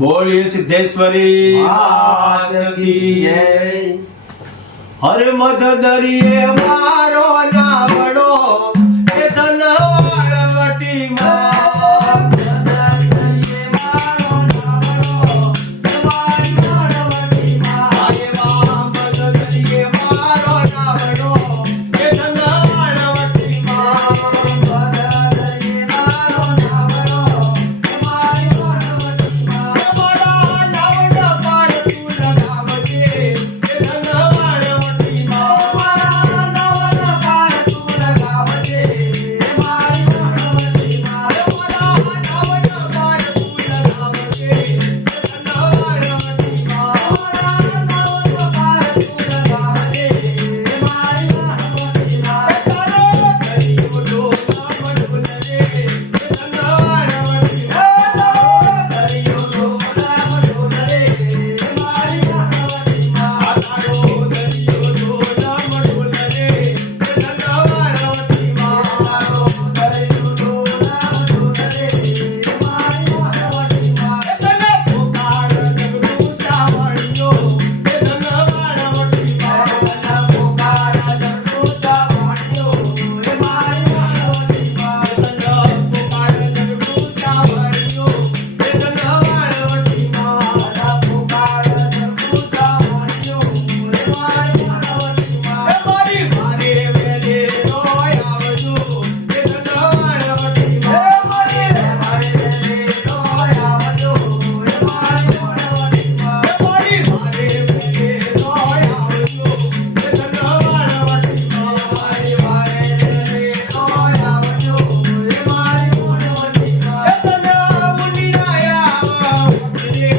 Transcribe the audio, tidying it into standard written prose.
बोलिए सिद्धेश्वरी मात की जय। हर मध दरिये मारो नावड़ो ए धनवाड़वटी मां दरिये मारो नावड़ो तुम्हारी मारवटी मां। आये मां मध दरिये मारो नावड़ो ए धनवाड़वटी मां दरिये मारो नावड़ो तुम्हारी मारवटी मां। बड़ा नावड़ा पार तू लगावजे ए धनवाड़वटी मां तुम्हारा नवल पार तू लगावजे तुम्हारी मारवटी मां। बड़ा नावड़ा पार तू लगावजे ए धनवाड़वटी मां तुम्हारा नवल पार तू लगावजे तुम्हारी मारवटी मां। तारो करियो लो नाम ढूंढे ए धनवाड़वटी मां दरियो लो नाम ढूंढे तुम्हारी मारवटी मां। तारो दरियो लो नाम ढूंढे ए धनवाड़वटी मां दरियो लो नाम ढूंढे तुम्हारी मारवटी मां। तने पुकार जगरू सावड़ियो ए धनवाड़वटी मां पुकारा जगरू सावड़ियो तुम्हारी मारवटी मां। पुकार जगरू सावड़ियो ए धनवाड़वटी मां पुकारा जगरू सावड़ियो तुम्हारी मारवटी मां। मारी मारे वेले रोय आवजो ए धनवाड़वटी मां मारे मारे लो आवजो तुम्हारी मारवटी मां। मारी मारे वेले रोय आवजो ए धनवाड़वटी मां मारे मारे लो आवजो तुम्हारी मारवटी मां। ए धनवाड़िया रे